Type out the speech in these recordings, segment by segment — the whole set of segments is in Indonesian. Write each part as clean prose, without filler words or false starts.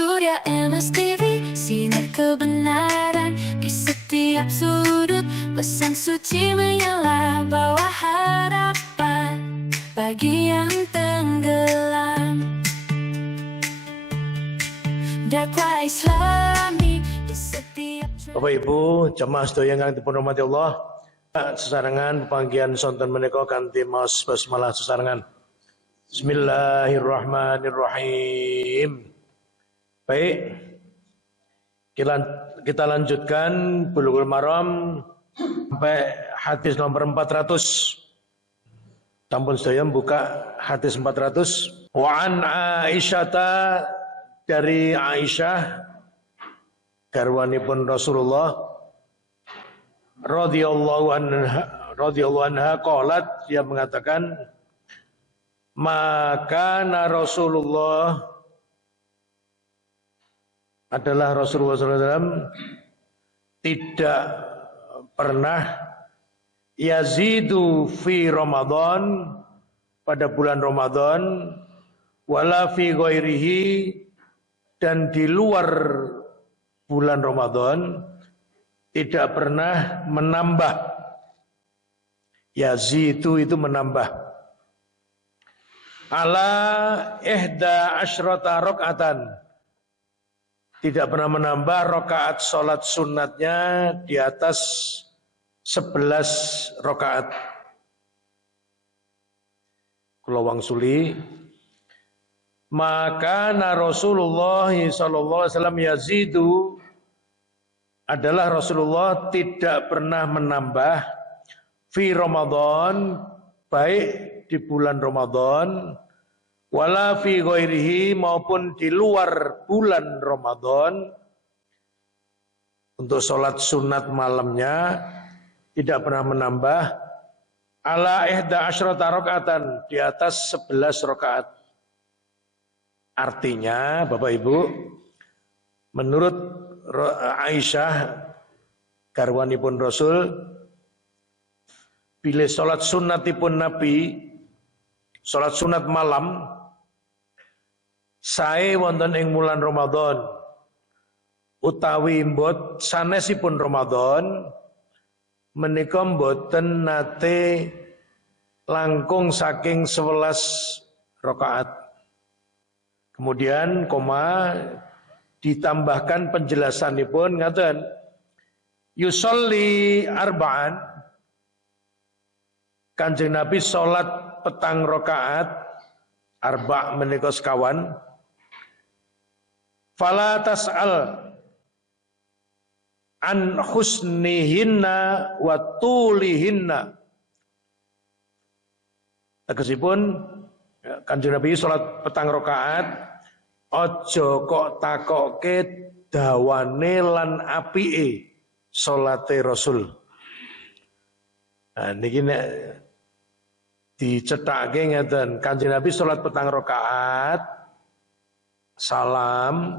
Surya MSTV, sinar kebenaran di setiap sudut. Pesan suci menyala, bawa harapan bagi yang tenggelam. Dakwah Islami di setiap Bapak Ibu, jemaah sedaya ingkang dipun hormati Allah, sesarengan panggihan sonten menika kanthi maos basmalah sesarengan. Bismillahirrahmanirrahim. Baik, kita lanjutkan Bulughul Maram sampai hadis nomor 400. Tampun sedaya buka hadis 400. Wa an Aisyata, dari Aisyah garwanipun Rasulullah radhiyallahu anha qalat, dia mengatakan, maka Rasulullah adalah Rasulullah SAW tidak pernah yazidu fi Ramadan, pada bulan Ramadan, wala fi ghairihi, dan di luar bulan Ramadan tidak pernah menambah. Yazidu itu menambah. Ala ihda asyrata rakaatan, tidak pernah menambah rakaat sholat sunatnya di atas 11 rakaat. Kula wangsuli, maka Rasulullah sallallahu alaihi wasallam yazidu, adalah Rasulullah tidak pernah menambah fi Ramadan, baik di bulan Ramadan, wala fi ghairihi, maupun di luar bulan Ramadan, untuk sholat sunat malamnya tidak pernah menambah ala ihda asyrata rakaatan, di atas 11 rakaat. Artinya Bapak Ibu, menurut Aisyah garwanipun Rasul, bila sholat sunatipun Nabi, sholat sunat malam sae wonten ing wulan Ramadan utawi mbot sanesipun Ramadan, menika mboten nate langkung saking 11 rakaat. Kemudian ditambahkan penjelasanipun ngaten, yusolli arba'an, Kanjeng Nabi sholat petang rakaat, arba' menika sekawan. Fala tas'al an husnihinna wa tulihinna. Tegesipun Kanjeng Nabi sholat petang rakaat, ojo kok takoke dawane lan apike sholate Rasul. Nah niki nek dicethake ngeten, Kanjeng Nabi sholat petang rakaat, salam,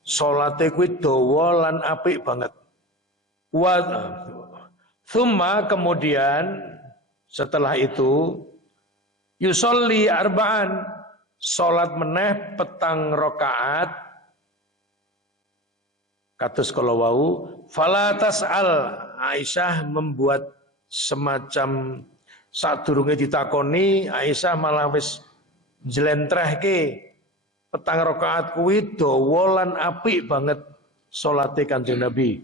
sholate kuwi dawa lan apik banget. Wa thumma, kemudian setelah itu, yusolli arba'an, sholat meneh petang rakaat, kados kala wau. Fala tas'al, Aisyah membuat semacam sadurunge ditakoni, Aisyah malah wis njlentrehke petang rakaat kuwi dawa lan apik banget salate Kanjeng Nabi.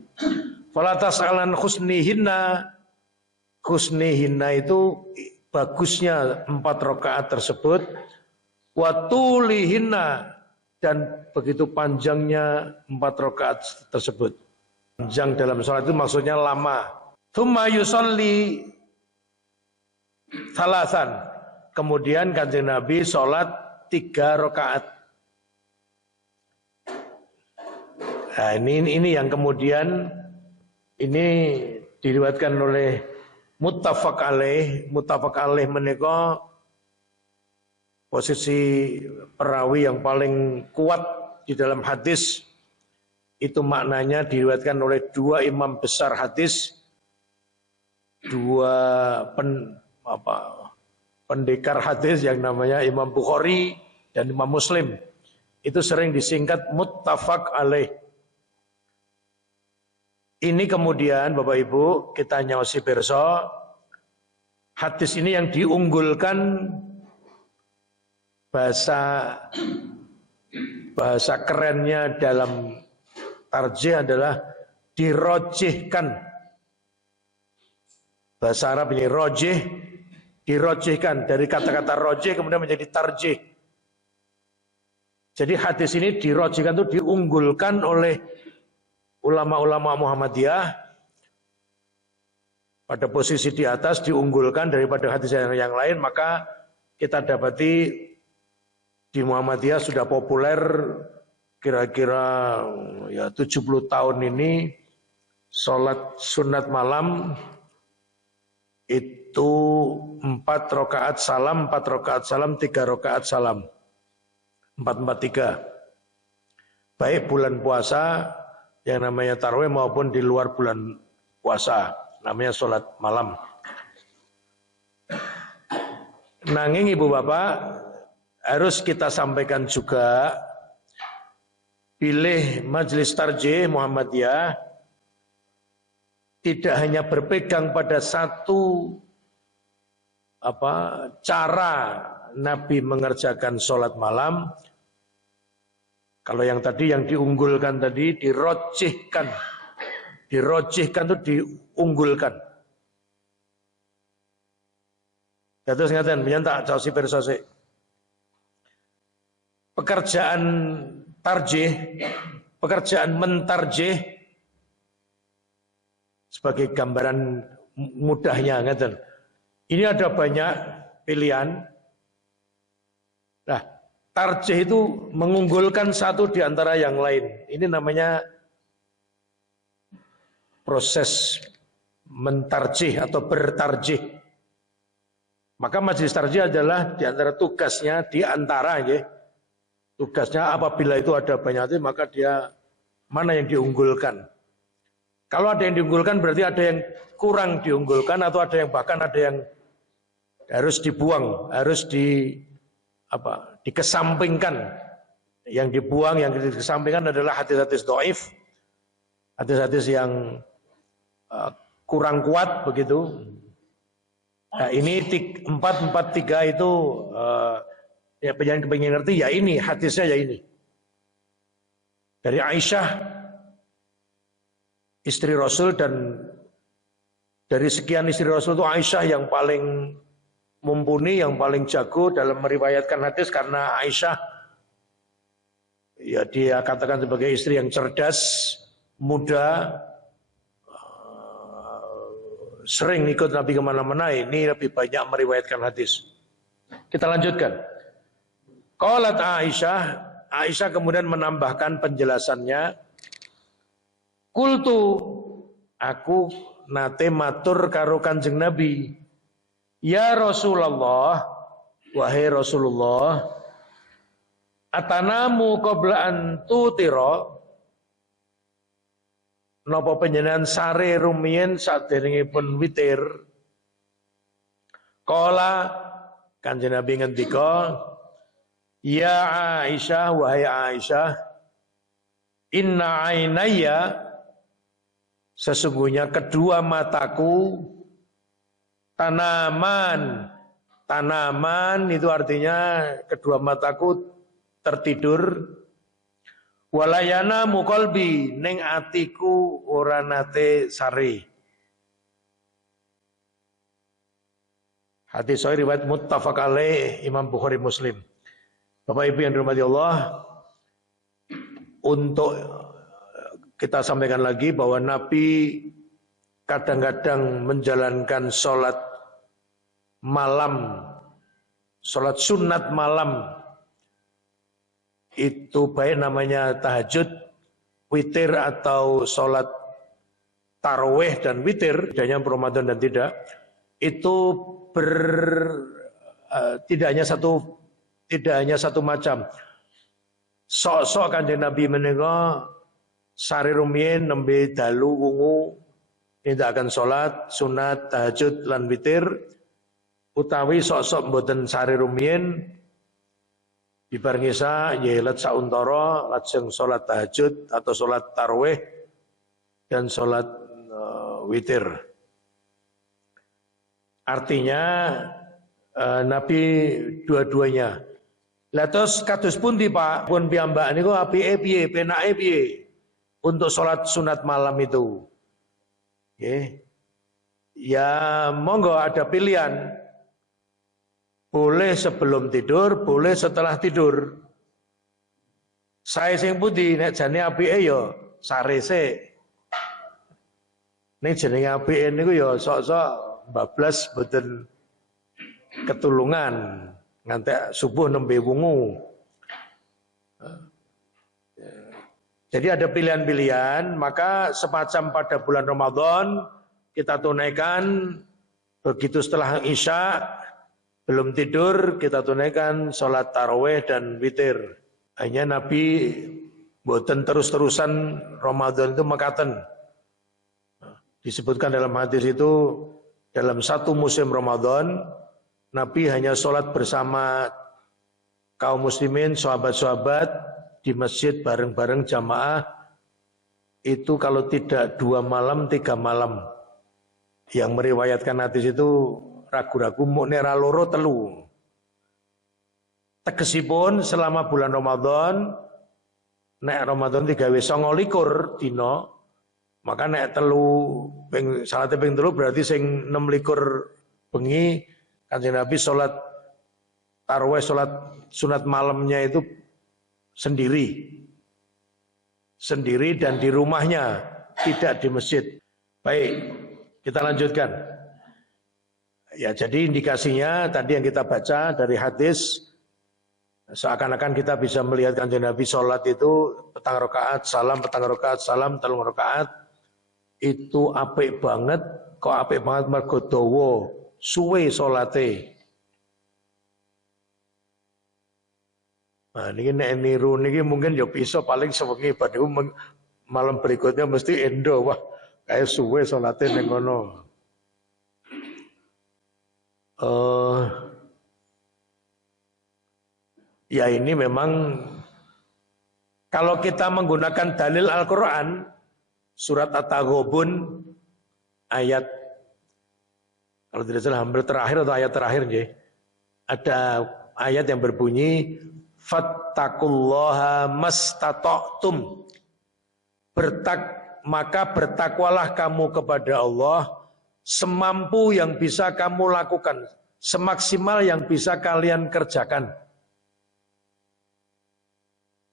Fala tas'alan husnihinna, husnihinna itu bagusnya 4 rakaat tersebut, wa tulihinna, dan begitu panjangnya 4 rakaat tersebut. Panjang dalam sholat itu maksudnya lama. Tsumma yusolli salasan, kemudian Kanjeng Nabi sholat 3 rakaat. Nah, ini yang kemudian ini diriwayatkan oleh muttafaq alaih. Muttafaq alaih menika posisi perawi yang paling kuat di dalam hadis. Itu maknanya diriwayatkan oleh 2 imam besar hadis, 2 pendekar hadis yang namanya Imam Bukhari dan Imam Muslim. itu sering disingkat muttafaq alaih. Ini kemudian Bapak Ibu kita nyaosi pirsa, hadis ini yang diunggulkan bahasa kerennya dalam tarjih adalah dirojihkan. Bahasa Arab ini rojih, dirojihkan. Dari kata-kata rojih kemudian menjadi tarjih. Jadi hadis ini dirojihkan itu diunggulkan oleh ulama-ulama Muhammadiyah pada posisi di atas, diunggulkan daripada hadis yang lain. Maka kita dapati di Muhammadiyah sudah populer kira-kira ya 70 tahun ini sholat sunat malam itu 4 rakaat salam, 4 rakaat salam, 3 rakaat salam. 4-4-3. Baik bulan puasa yang namanya tarawih maupun di luar bulan puasa namanya sholat malam. Nanging Ibu Bapak harus kita sampaikan juga, pilih Majelis Tarjih Muhammadiyah tidak hanya berpegang pada satu cara Nabi mengerjakan sholat malam. Kalau yang tadi yang diunggulkan tadi dirojihkan itu diunggulkan. Terus ngaten menyantak causi persose. Pekerjaan tarjih, pekerjaan mentarjih sebagai gambaran mudahnya ngaten. Ini ada banyak pilihan. Nah, tarjih itu mengunggulkan satu di antara yang lain. Ini namanya proses mentarjih atau bertarjih. Maka majelis tarjih adalah di antara tugasnya, tugasnya apabila itu ada banyak hadis, maka dia mana yang diunggulkan. Kalau ada yang diunggulkan berarti ada yang kurang diunggulkan atau ada yang bahkan ada yang harus dibuang, harus dikesampingkan. Yang dibuang, yang dikesampingkan adalah hadis-hadis dhaif, hadis-hadis yang kurang kuat begitu. Nah, ini 4-4-3 itu ya pengen ngerti ya ini hadisnya ya ini. Dari Aisyah istri Rasul, dan dari sekian istri Rasul itu Aisyah yang paling mumpuni, yang paling jago dalam meriwayatkan hadis karena Aisyah ya dia katakan sebagai istri yang cerdas, muda, sering ikut Nabi kemana-mana, ini lebih banyak meriwayatkan hadis. Kita lanjutkan. Qalat Aisyah kemudian menambahkan penjelasannya. Kultu, aku nate matur karo Kanjeng Nabi. Ya Rasulullah, wahai Rasulullah, atanamu qabla an tutira, napa panjenengan sare rumiyin saderengipun witir? Kala Kanjeng Nabi ngendika, ya Aisyah, wahai Aisyah, inna ainaya, sesungguhnya kedua mataku, tanaman itu artinya kedua mataku tertidur. Walayana mukolbi, neng atiku ora nate sari. Hadis sahih riwayat muttafaq alaih Imam Bukhari Muslim. Bapak Ibu yang dirahmati Allah, untuk kita sampaikan lagi bahwa Nabi kadang-kadang menjalankan sholat malam, sholat sunat malam, itu baik namanya tahajud, witir atau sholat tarawih dan witir, bedanya Ramadan dan tidak, itu tidak hanya satu macam. Sok-sok Kanjeng Nabi menika sari rumiyin nembe dalu wungu nindakaken salat sunat tahajud lan witir, utawi sok-sok mboten sari rumiyin Dibar ngisa yelet sauntara lajeng salat tahajud atau salat tarawih dan salat witir. Artinya Nabi dua-duanya. Lah terus kados pundi Pak pun piyambak niku apike piye, penake piye untuk salat sunat malam itu. Nggih. Ya monggo ada pilihan. Boleh sebelum tidur, boleh setelah tidur. Saya sing pundi nek jane apike ya sarese. Nek jenenge apike niku ya sok-sok bablas boten ketulungan nganti subuh nembe wungu. Jadi ada pilihan-pilihan, maka semacam pada bulan Ramadan kita tunaikan begitu setelah Isya belum tidur kita tunaikan sholat tarawih dan witir. Hanya Nabi boten terus-terusan Ramadan itu mekaten. Disebutkan dalam hadis itu dalam satu musim Ramadan Nabi hanya sholat bersama kaum muslimin, sahabat-sahabat di masjid bareng-bareng jamaah itu kalau tidak 2 malam 3 malam. Yang meriwayatkan hadis itu ragu-ragu muknera loro telu. Tegesipun selama bulan Ramadan nek Ramadan 29 dina maka nek telu salate ping 3 berarti sing 26 bengi Kanjeng Nabi sholat tarawih, sholat sunat malamnya itu sendiri dan di rumahnya, tidak di masjid. Baik, kita lanjutkan. Ya, jadi indikasinya tadi yang kita baca dari hadis, seakan-akan kita bisa melihat Kanjeng Nabi sholat itu petang rakaat, salam, petang rakaat, salam, telung rakaat. Itu apik banget, kok apik banget mergo dawa suwe salate. Nah, niki nek niru niki mungkin ya bisa paling sewengi pada malam berikutnya mesti endo wah kayak suwe salate ning kono. Ya ini memang kalau kita menggunakan dalil Al-Qur'an surat At-Taghabun ayat kalau tidak salah hampir terakhir atau ayat terakhir nggih. Ada ayat yang berbunyi fattaqullaha mastata'tum. Maka bertakwalah kamu kepada Allah semampu yang bisa kamu lakukan, semaksimal yang bisa kalian kerjakan.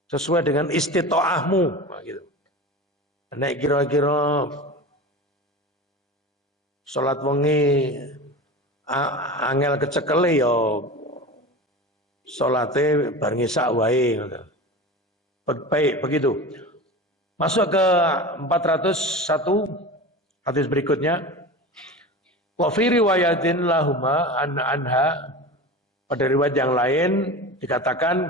Sesuai dengan istita'ahmu gitu. Nek kira-kira salat wengi angel kecekele ya salate bar ngisak wae. Baik, begitu. Masuk ke 401 hadis berikutnya. Wa fi riwayatin lahuma anha, pada riwayat yang lain dikatakan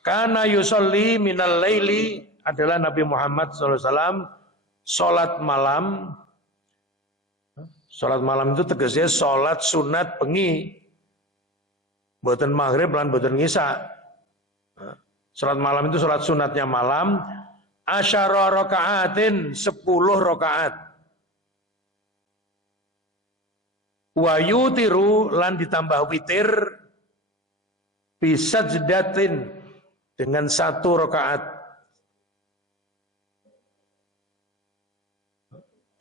kana yusolli minal laili, adalah Nabi Muhammad SAW salat malam. Salat malam itu tegasnya salat sunat bengi. Mboten maghrib lan mboten ngisa. Salat malam itu salat sunatnya malam. Asyara rakaatin 10 rakaat. Wa yutiru lan ditambah witir bisajdatin dengan 1 rakaat.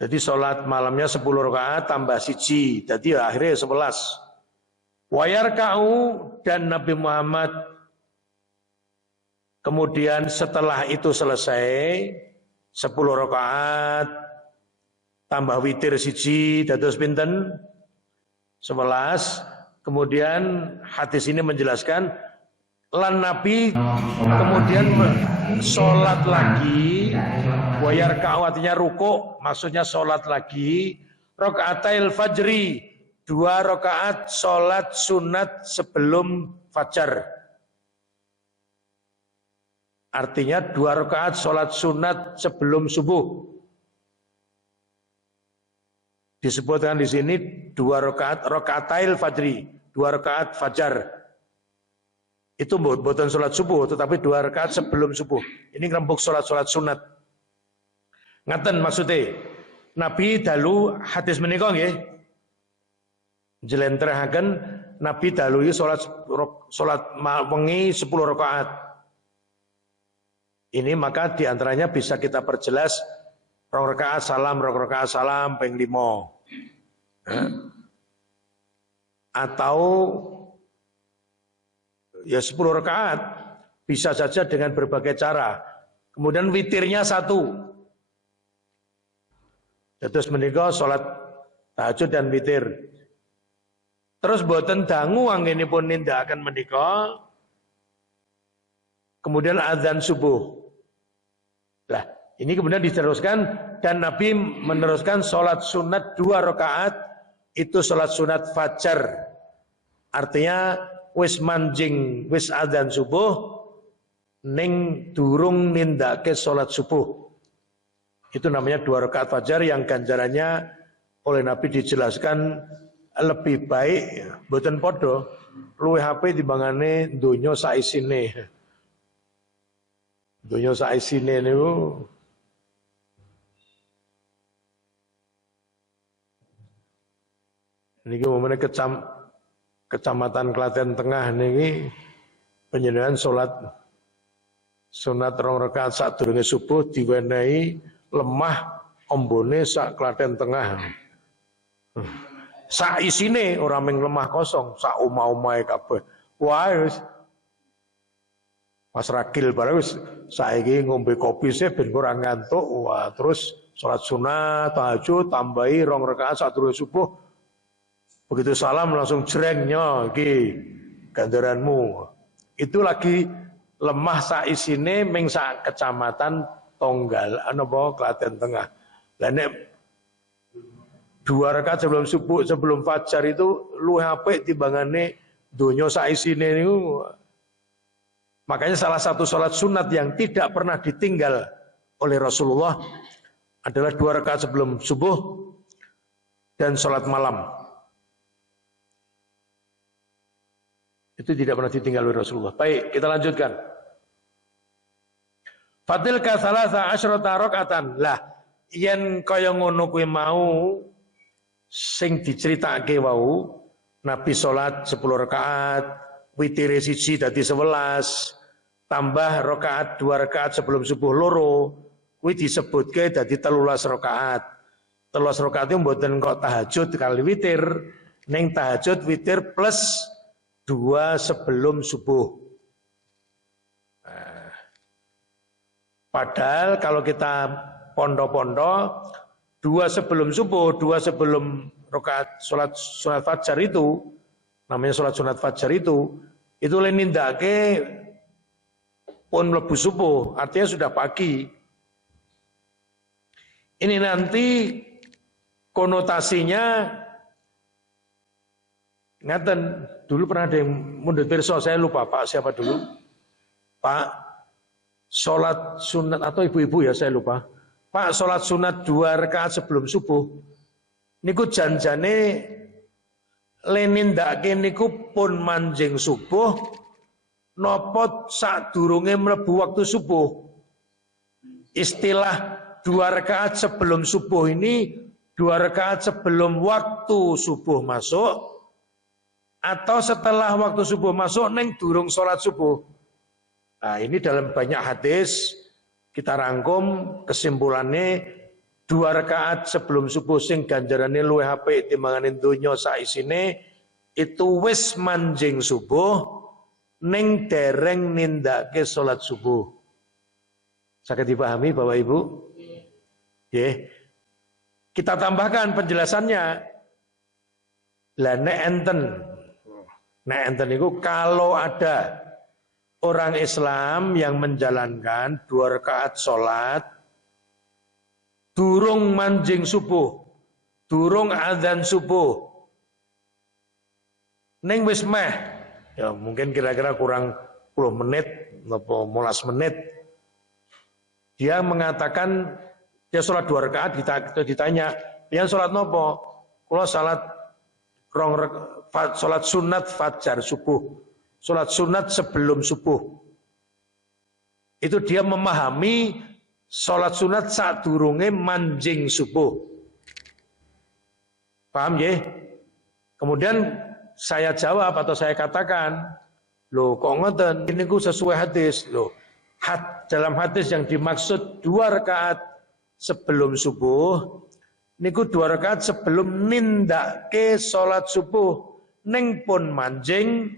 Jadi sholat malamnya 10 rakaat tambah 1, jadi akhirnya 11. Wayarka'u, dan Nabi Muhammad kemudian setelah itu selesai 10 rakaat tambah witir 1 dados pinten 11. Kemudian hadis ini menjelaskan lan Nabi kemudian sholat lagi, wayar ka'u artinya ruku, maksudnya sholat lagi, rakaatail fajri, 2 rakaat sholat sunat sebelum fajar. Artinya 2 rakaat sholat sunat sebelum subuh. Disebutkan di sini 2 rakaat, rakaatail fajri, 2 rakaat fajar. Itu bukan sholat subuh, tetapi 2 rakaat sebelum subuh. Ini rembuk sholat sunat. Ngaten maksudnya, Nabi dalu hadis menika nggih. Njlentrehake Nabi dalu sholat wengi 10 rakaat. Ini maka diantaranya bisa kita perjelas 2 rakaat salam ping 5. Atau ya 10 rakaat bisa saja dengan berbagai cara. Kemudian witirnya 1. Terus menika salat tahajud dan witir. Terus boten dangu anggenipun nindakaken menika. Kemudian azan subuh. Lah, ini kemudian diteruskan dan Nabi meneruskan salat sunat 2 rakaat itu salat sunat fajar. Artinya wis manjing, wis azan subuh ning durung nindake salat subuh. Itu namanya 2 rakaat fajar yang ganjarannya oleh Nabi dijelaskan lebih baik mboten padha luwih apik timbangane donya saisine. Donya saisine niku niki momene Kecamatan Klaten Tengah niki panjenengan salat sunat 2 rakaat sadurunge subuh diwenehi lemah ombone sak Klaten Tengah. Sak isine ora mung lemah kosong, sak omah-omahe kabeh. Wah wis Mas Ragil bareng wis saiki ngombe kopi sih ben ora ngantuk. Wah, terus salat sunat, tahajud tambahi 2 rakaat sadurunge subuh. Begitu salam langsung jrengnya iki gandaranmu. Itu lagi lemah sak isine ming sak kecamatan Tonggal napa Klaten Tengah. Lah nek 2 rakaat sebelum subuh, sebelum fajar itu luwih apik timbangane donya sak isine niku. Makanya salah satu salat sunat yang tidak pernah ditinggal oleh Rasulullah adalah 2 rakaat sebelum subuh dan salat malam. Itu tidak pernah ditinggal oleh Rasulullah. Baik, kita lanjutkan. Fatilka salasa asyrata rakaatan. Lah, yen kaya ngono kuwi mau sing diceritake wau, Nabi salat 10 rakaat, witire 1 dadi 11, tambah rakaat 2 rakaat sebelum subuh loro, kuwi disebutke dadi 13 rakaat. 13 rakaat itu mboten kok tahajud kali witir, ning tahajud witir plus 2 sebelum subuh. Nah, padahal kalau kita pondok-pondok 2 sebelum subuh, 2 sebelum rakaat salat sunat fajar itu, namanya salat sunat fajar itu le nindake pun mlebu subuh, artinya sudah pagi. Ini nanti konotasinya ngaten, dulu pernah ada yang mundur pirsa, saya lupa Pak siapa dulu. Pak, salat sunat atau ibu-ibu ya saya lupa. Pak, salat sunat 2 rakaat sebelum subuh. Niku janjane lenindake niku pun manjing subuh napa sadurunge mlebu waktu subuh. Istilah 2 rakaat sebelum subuh ini 2 rakaat sebelum waktu subuh masuk atau setelah waktu subuh masuk neng durung salat subuh. Nah, ini dalam banyak hadis kita rangkum kesimpulannya 2 rakaat sebelum subuh sing ganjarane luwih apik timbangane donya sak isine itu wis manjing subuh ning dereng nindake salat subuh. Saged dipahami Bapak Ibu? Nggih. Kita tambahkan penjelasannya. Lah nek enten niku kalau ada orang Islam yang menjalankan 2 rakaat salat durung manjing subuh, durung adzan subuh, ning wis meh, ya mungkin kira-kira kurang 10 menit atau 15 menit, dia mengatakan dia sholat 2 rakaat, ditanya, yang sholat nopo? Kalau sholat sunat fajar subuh, sholat sunat sebelum subuh. Itu dia memahami sholat sunat saat durunge manjing subuh. Paham ya? Kemudian saya jawab atau saya katakan, loh kok ngoten, ini ku sesuai hadis. Loh, dalam hadis yang dimaksud 2 rakaat sebelum subuh, niku 2 rakaat sebelum nindake sholat subuh, ning pun manjing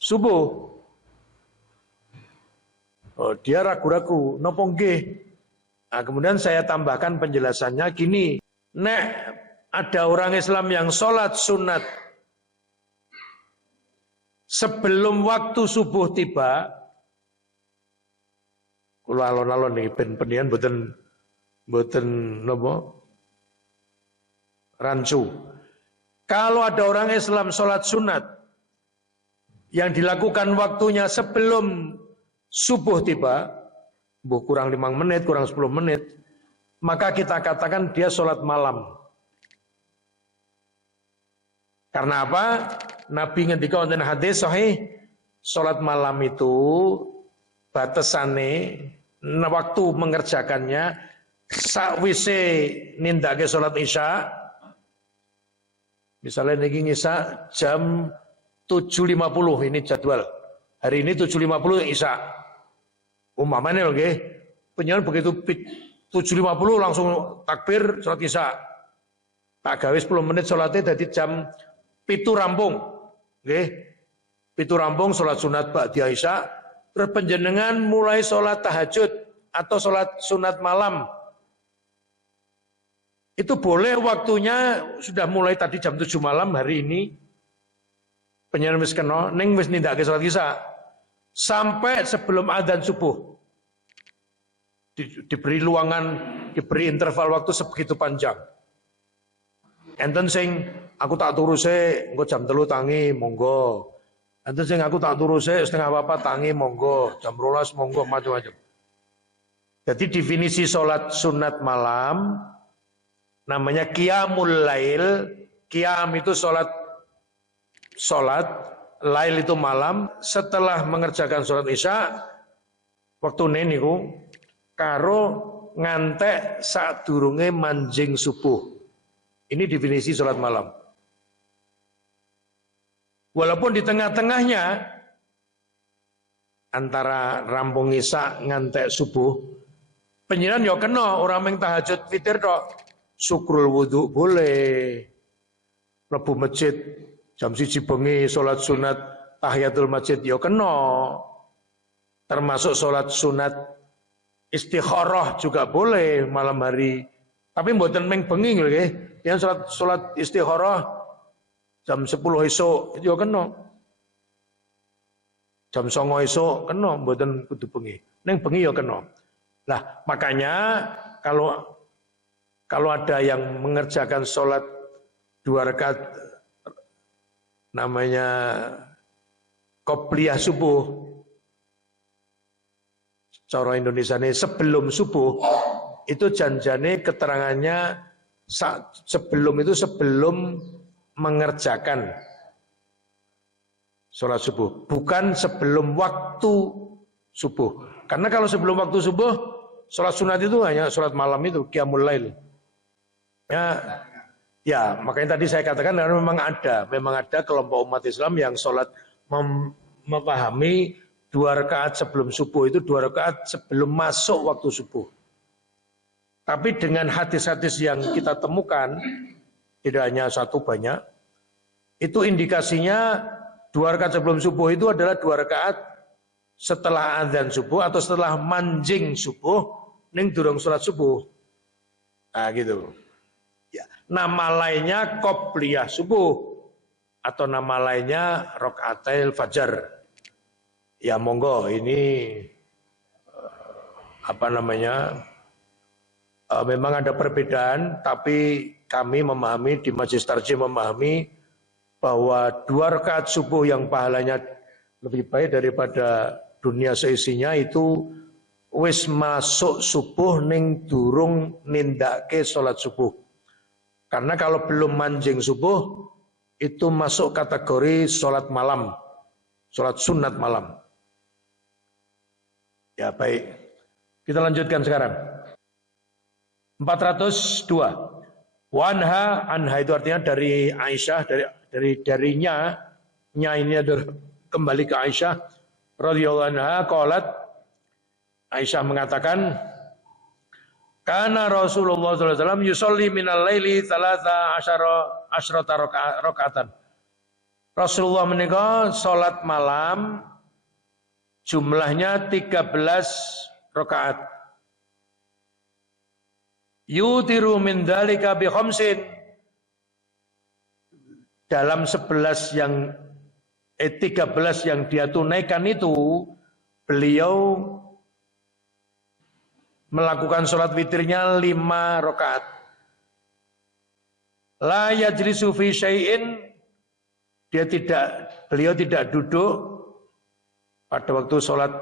subuh. Oh, dia ragu-ragu, nopo nggih? Nah, kemudian saya tambahkan penjelasannya gini, nek ada orang Islam yang sholat sunat sebelum waktu subuh tiba, kula alon-alon nih penian boten nopo rancu. Kalau ada orang Islam sholat sunat yang dilakukan waktunya sebelum subuh tiba, kurang 5 menit, kurang 10 menit, maka kita katakan dia sholat malam. Karena apa? Nabi ngendika wonten hadis sahih, sholat malam itu batasane waktu mengerjakannya sakwise nindake sholat isya. Misalnya niki isya jam 7.50, ini jadwal. Hari ini 7.50 isya. Umpamanya loh nggih, penjualan begitu 7.50 langsung takbir sholat isya. Tak gawe 10 menit sholatnya dari jam 7 rampung. Nggih. 7 rampung sholat sunat ba'da isya, terus panjenengan mulai sholat tahajud atau sholat sunat malam. Itu boleh waktunya sudah mulai tadi jam 7 malam hari ini. Panjenengan wis kena ning wis nindakake sholat isya sampai sebelum adzan subuh. Diberi luangan, diberi interval waktu sebegitu panjang. Enten sing aku tak turuse engko jam 3 tangi monggo. Enten sing aku tak turuse setengah 4 tangi monggo, jam 12 monggo, macam-macam. Jadi definisi sholat sunat malam namanya qiyamul lail. Qiyam itu sholat, lail itu malam. Setelah mengerjakan sholat isya, waktu niku karo ngantek saat durunge manjing subuh. Ini definisi sholat malam. Walaupun di tengah-tengahnya antara rampung isya ngantek subuh, penyiran ya kena orang yang tahajud witir tok. Syukrul wudhu boleh. Lebu masjid jam 1 bengi sholat sunat tahiyatul masjid ya kena. Termasuk sholat sunat istikharah juga boleh malam hari. Tapi mboten meng bengi nggih. Yang sholat istikharah jam 10 esuk itu ya kena. Jam 9 esuk kena, mboten kudu bengi. Ning bengi ya kena. Lah, makanya kalau ada yang mengerjakan sholat 2 rakaat namanya qobliyah subuh, cara Indonesia ini sebelum subuh, itu janjane keterangannya sebelum mengerjakan sholat subuh, bukan sebelum waktu subuh. Karena kalau sebelum waktu subuh, sholat sunat itu hanya sholat malam itu, qiyamul lail. Ya, makanya tadi saya katakan memang ada kelompok umat Islam yang sholat memahami 2 rakaat sebelum subuh itu 2 rakaat sebelum masuk waktu subuh. Tapi dengan hadis-hadis yang kita temukan, tidak hanya satu, banyak, itu indikasinya 2 rakaat sebelum subuh itu adalah 2 rakaat setelah adzan subuh atau setelah manjing subuh, ning durung sholat subuh. Nah gitu. Ya, nama lainnya qobliyah subuh atau nama lainnya rokaatil fajar. Ya monggo ini memang ada perbedaan, tapi kami memahami di Majelis Tarjih memahami bahwa 2 rakaat subuh yang pahalanya lebih baik daripada dunia seisinya itu wis masuk subuh ning durung nindake sholat subuh. Karena kalau belum manjing subuh, itu masuk kategori sholat malam. Sholat sunat malam. Ya baik. Kita lanjutkan sekarang. 402. Wanha, anha itu artinya dari Aisyah, darinya, ini adalah kembali ke Aisyah radhiyallahu anha qalat, Aisyah mengatakan, kana Rasulullah sallallahu alaihi wasallam yusolli minal laili 13 rakaatan. Rasulullah menika salat malam jumlahnya 13 rakaat. Yutiru min dzalika bi khamsin. Dalam 13 yang 13 yang dia tunaikan itu, beliau melakukan sholat witirnya 5 rakaat. La yajlisu fi syai'in, beliau tidak duduk pada waktu sholat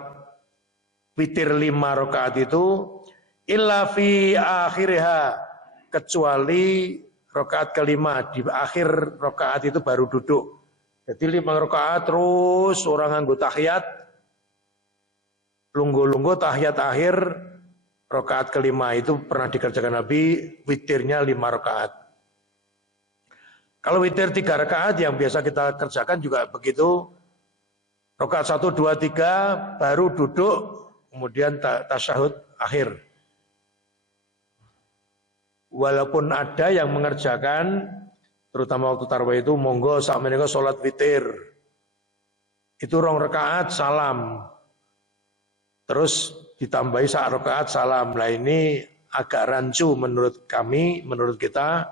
witir 5 rakaat itu, illa fi akhiriha, kecuali rakaat kelima, di akhir rakaat itu baru duduk. Jadi 5 rakaat terus orang nganggo tahiyat, lungguh-lungguh tahiyat akhir, rakaat kelima itu pernah dikerjakan Nabi, witirnya 5 rakaat. Kalau witir 3 rakaat yang biasa kita kerjakan juga begitu, rakaat 1, 2, 3 baru duduk, kemudian tasyahud akhir. Walaupun ada yang mengerjakan, terutama waktu tarawih itu, monggo sak menika salat witir. Itu 2 rakaat salam. Terus ditambahi sak rakaat salam. Nah ini agak rancu menurut kami, menurut kita,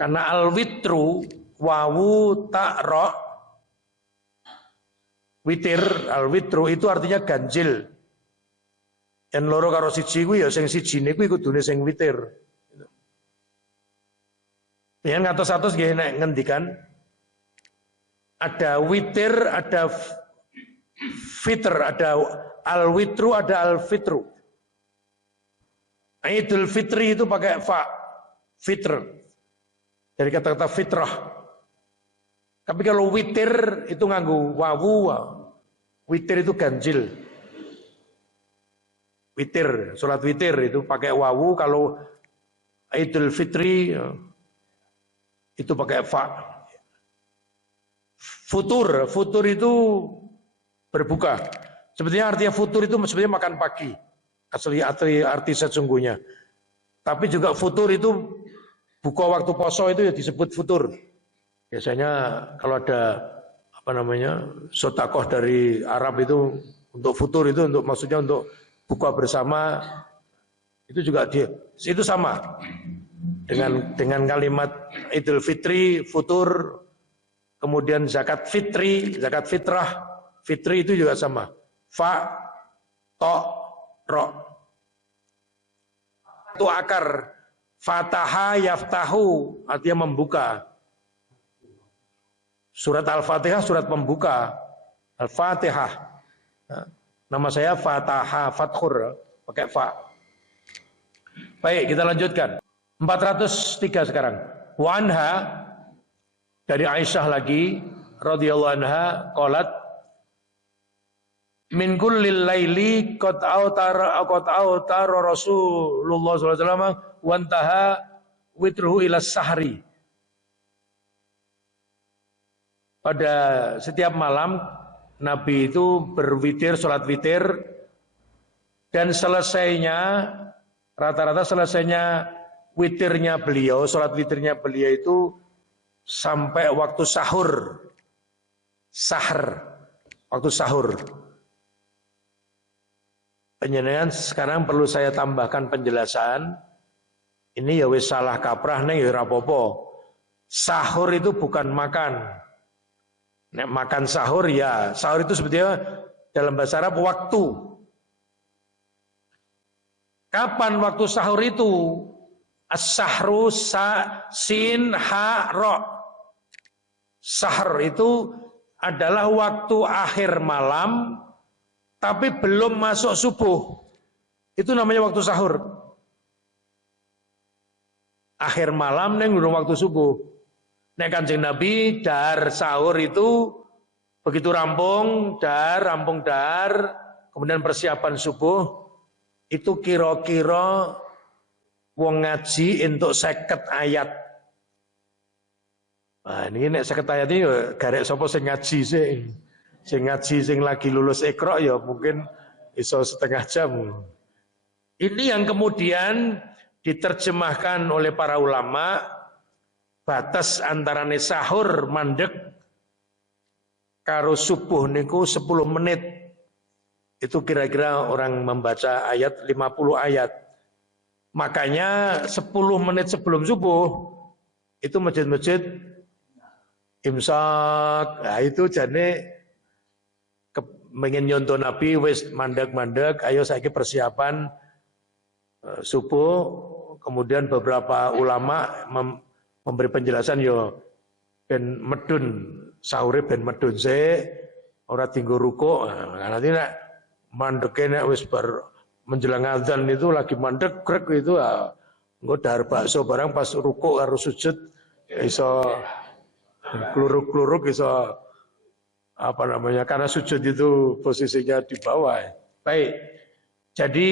karena al-witru wawu ta'ra, witir al-witru itu artinya ganjil. Yang loro karo siji kuwi ya sing siji niku kudune sing witir. Yang atas nggih nek ngendikan ada witir, ada fitr, ada al-witru, ada al-fitru. Idul Fitri itu pakai fa, fitr. Dari kata-kata fitrah. Tapi kalau witir itu nganggu wawu, witir itu ganjil. Witir, sholat witir itu pakai wawu, kalau Idul Fitri itu pakai fa. Futur itu berbuka. Sebenarnya artinya futur itu sebenarnya makan pagi. Asli arti sesungguhnya. Tapi juga futur itu buka waktu poso itu ya disebut futur. Biasanya kalau ada sedekah dari Arab itu untuk futur itu maksudnya untuk buka bersama, itu juga itu sama dengan kalimat Idul Fitri, futur, kemudian zakat fitri, zakat fitrah, fitri itu juga sama. Fa, to, ro. Itu akar. Fataha yaftahu, artinya membuka. Surat Al-Fatihah surat pembuka. Al-Fatihah. Nama saya Fataha, Fathur, pakai fa. Baik, kita lanjutkan. 403 sekarang. Wa anha, dari Aisyah lagi, radhiyallahu anha, qalat, min kullil laili qad autara Rasulullah sallallahu alaihi wasallam wa antaha witruhu ila sahri. Pada setiap malam Nabi itu berwitir, sholat witir, dan selesainya, rata-rata selesainya witirnya beliau, sholat witirnya beliau itu sampai waktu sahur. Waktu sahur. Penjenengan sekarang perlu saya tambahkan penjelasan. Ini ya wis salah kaprah nih ya rapopo. Sahur itu bukan makan. Nek makan sahur ya, sahur itu sebetulnya dalam bahasa Arab waktu. Kapan waktu sahur itu? As-sahru sin ha ro. Sahur itu adalah waktu akhir malam tapi belum masuk subuh. Itu namanya waktu sahur. Akhir malam neng belum waktu subuh. Nek Kanjeng Nabi dar sahur itu Begitu rampung dar, kemudian persiapan subuh, itu kira-kira wong ngaji untuk 50 ayat. Nah, ini nek 50 ayat ini garek sapa sing ngaji sih. Sing ngaji sing lagi lulus Iqra ya mungkin iso setengah jam. Ini yang kemudian diterjemahkan oleh para ulama, batas antarane sahur mandek karo subuh niku 10 menit. Itu kira-kira orang membaca ayat 50 ayat. Makanya 10 menit sebelum subuh itu masjid-masjid imsak. Nah itu jane pengen nyontoh Nabi wis mandek-mandek, ayo saiki persiapan subuh. Kemudian beberapa ulama memberi penjelasan yo ben medun sahure ben medun se ora tinggo ruko. Nah, nanti nek mandeke nek wis bar menjelang azan itu lagi mandek krek itu engko dahar bakso barang pas ruko karo sujud iso kluruk-kluruk iso apa namanya, karena sujud itu posisinya di bawah. Baik, jadi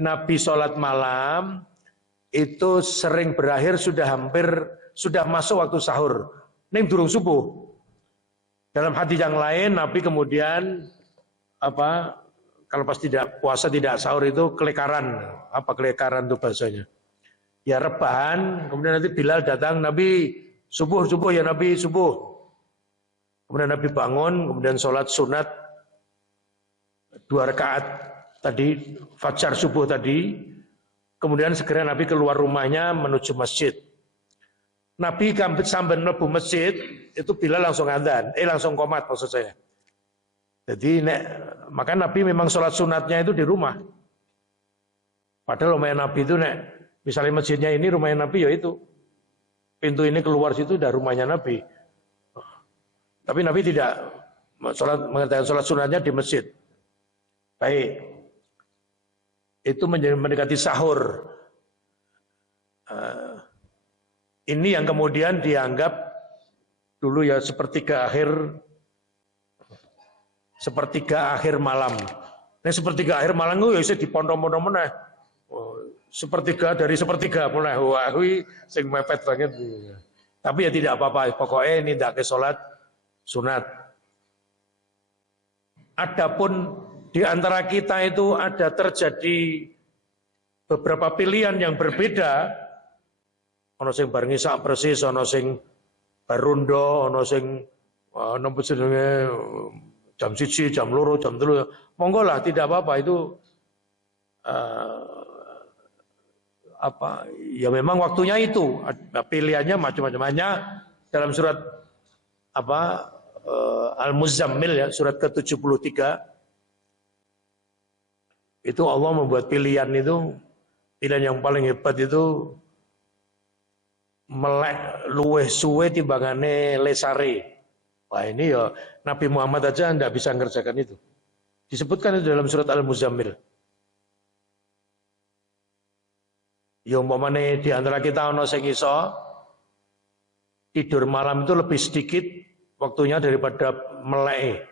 Nabi sholat malam itu sering berakhir sudah masuk waktu sahur, ning durung subuh. Dalam hadis yang lain Nabi kemudian kalau pas tidak puasa tidak sahur itu kelekaran. Apa kelekaran itu bahasanya? Ya rebahan. Kemudian nanti Bilal datang, Nabi subuh ya Nabi subuh. Kemudian Nabi bangun, kemudian sholat sunat 2 rakaat tadi, fajar subuh tadi. Kemudian segera Nabi keluar rumahnya menuju masjid. Nabi sampai mlebu masjid, itu Bilal langsung adzan, langsung qomat maksud saya. Jadi maka Nabi memang sholat sunatnya itu di rumah. Padahal rumahnya Nabi itu misalnya masjidnya ini rumahnya Nabi ya itu. Pintu ini keluar situ udah rumahnya Nabi. Tapi Nabi tidak mengerjakan sholat sunatnya di masjid. Baik. Itu mendekati sahur. Ini yang kemudian dianggap dulu ya sepertiga akhir malam. Nah sepertiga akhir malam itu ya bisa dipondong-pondong meneh. Sepertiga dari sepertiga mulai. Wah, sing mepet banget. Tapi ya tidak apa-apa. Pokoknya ini tidak ke sholat sunat. Adapun di antara kita itu ada terjadi beberapa pilihan yang berbeda. Ono sing bar ngisak persis, ono sing barundo, ono sing nempet jenenge jam 1, jam 2, jam 3. Monggo lah, tidak apa-apa itu ya memang waktunya itu. Pilihannya macam-macam. Hanya dalam surat Al-Muzammil ya, surat ke-73 itu Allah membuat pilihan yang paling hebat itu melek luweh suwe timbangane lesare. Wah ini ya Nabi Muhammad aja tidak bisa mengerjakan itu. Disebutkan itu dalam surat Al-Muzammil. Ya umpamane di antara kita ono sing iso tidur malam itu lebih sedikit waktunya daripada melek.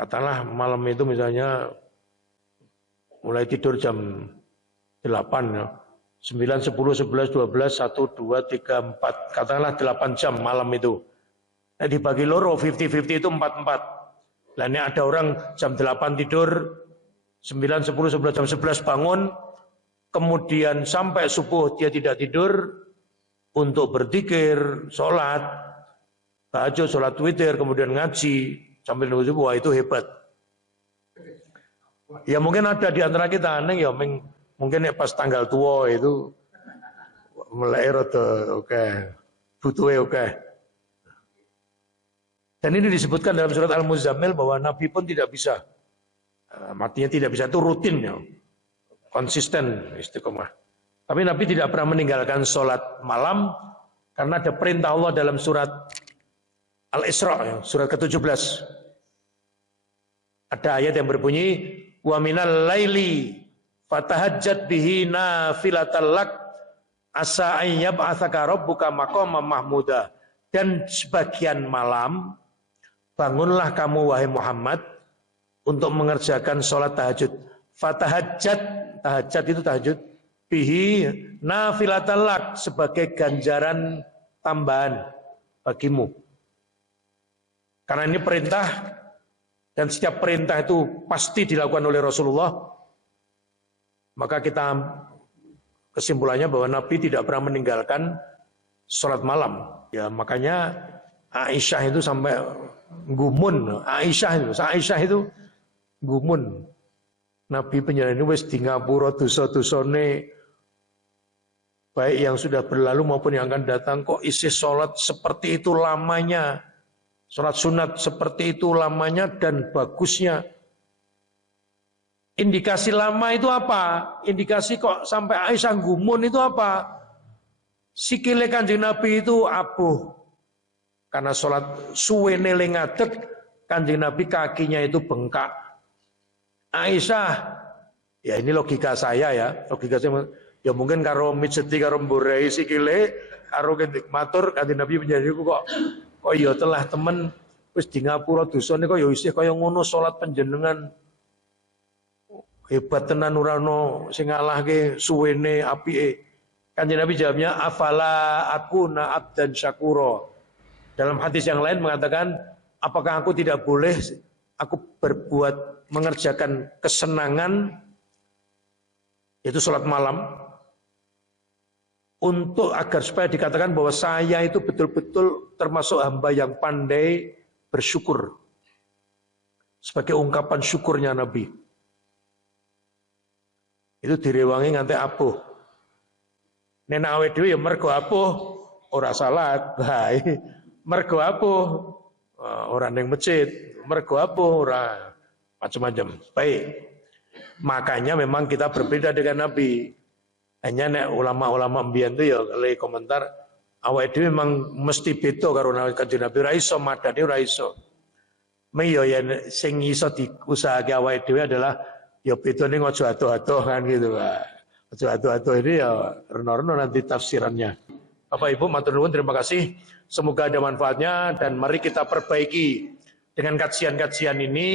Katakanlah malam itu misalnya mulai tidur jam 8 ya. 9, 10, 11, 12, 1, 2, 3, 4. Katakanlah 8 jam malam itu. Nah, dibagi loro 50-50 itu 4-4. Lah ini ada orang jam 8 tidur, 9, 10, 11, jam 11 bangun, kemudian sampai subuh dia tidak tidur untuk berzikir, sholat, tahajud, sholat witir, kemudian ngaji sambil nunggu subuh. Wah, itu hebat. Ya mungkin ada di antara kita aneh ya mungkin pas tanggal tua itu mulai rada oke, butuhnya oke. Dan ini disebutkan dalam surat Al-Muzammil bahwa Nabi pun tidak bisa, artinya tidak bisa itu rutin ya, konsisten istiqomah. Tapi Nabi tidak pernah meninggalkan sholat malam karena ada perintah Allah dalam surat Al-Isra, ya, surat ke-17. Ada ayat yang berbunyi, wa minal laili fatahajjat bihi nafilatal lak asa an yab'atsaka rabbuka maqaman mahmuda. Dan sebagian malam bangunlah kamu wahai Muhammad untuk mengerjakan sholat tahajud. Fatahajjat, tahajat itu tahajud, bihi nafilatan lak, sebagai ganjaran tambahan bagimu. Karena ini perintah, dan setiap perintah itu pasti dilakukan oleh Rasulullah, maka kita kesimpulannya bahwa Nabi tidak pernah meninggalkan sholat malam. Ya makanya Aisyah itu sampai gumun. Aisyah itu gumun. Nabi penjelasan ini wis di ngapura dosa-dosane baik yang sudah berlalu maupun yang akan datang, kok isi sholat seperti itu lamanya. Sholat sunat seperti itu lamanya dan bagusnya. Indikasi lama itu apa? Indikasi kok sampai Aisyah gumun itu apa? Sikile Kanjeng Nabi itu abuh. Karena sholat suwene lengadeg, Kanjeng Nabi kakinya itu bengkak. Aisyah, ya ini logika saya ya, logika saya, ya mungkin karo mijeti karo mburai sikile, karo matur Kanjeng Nabi menjadi kok ya telah temen wis di ngapura dosane kok ya isih kaya ngono salat panjenengan. Hebat tenan ora ono sing ngalahke suwene apike. Kanjeng Nabi jawabnya afala akuna abdan syakura. Dalam hadis yang lain mengatakan, apakah aku tidak boleh aku berbuat mengerjakan kesenangan, yaitu sholat malam, untuk agar supaya dikatakan bahwa saya itu betul-betul termasuk hamba yang pandai bersyukur, sebagai ungkapan syukurnya Nabi. Itu direwangi nganti apuh. Nek awake dhewe ya mergo apuh ora salat, bae. Mergo apuh ora ning masjid, mergo apuh ora macam-macam. Baik. Makanya memang kita berbeda dengan Nabi. Hanya nek ulama-ulama mbiyen itu ya kali komentar awake dhewe memang mesti beda karo Kanjeng Nabi, ora iso madani ora iso. Meyo ya sing iso diusahake awake dhewe adalah ya bedane aja ado-ado kan gitu, Pak. Aja ado-ado ini ya reno-reno nanti tafsirannya. Bapak Ibu matur nuwun, terima kasih. Semoga ada manfaatnya dan mari kita perbaiki dengan kajian-kajian ini.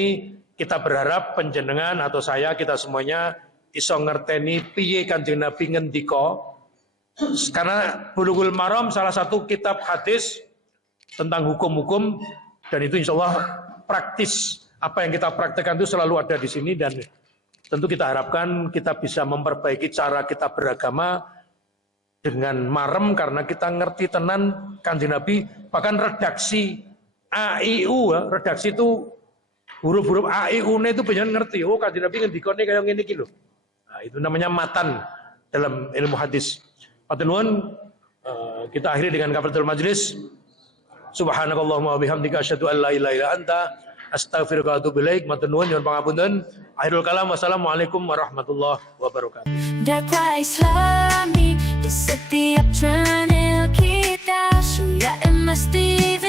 Kita berharap panjenengan atau saya, kita semuanya iso ngerteni piye Kanjeng Nabi ngendika. Karena Bulughul Maram salah satu kitab hadis tentang hukum-hukum, dan itu insya Allah praktis. Apa yang kita praktekkan itu selalu ada di sini, dan tentu kita harapkan kita bisa memperbaiki cara kita beragama dengan marem karena kita ngerti tenan Kanjeng Nabi. Bahkan redaksi AIU, redaksi itu huruf-huruf AIU-nya itu banyak ngerti. Oh Kanjeng Nabi ngendikane kayak ngene iki lho. Nah, itu namanya matan dalam ilmu hadis. Matur nuwun, kita akhiri dengan kafaratul majlis. Subhanakallahumma wa bihamdika asyhadu an la ilaha illa anta astaghfiruka wa atubu ilaik. Matur nuwun, nyuwun pangapunten. Akhirul kalam, wassalamualaikum warahmatullahi wabarakatuh. Dakwah Islami di setiap channel kita, Surya MSTV.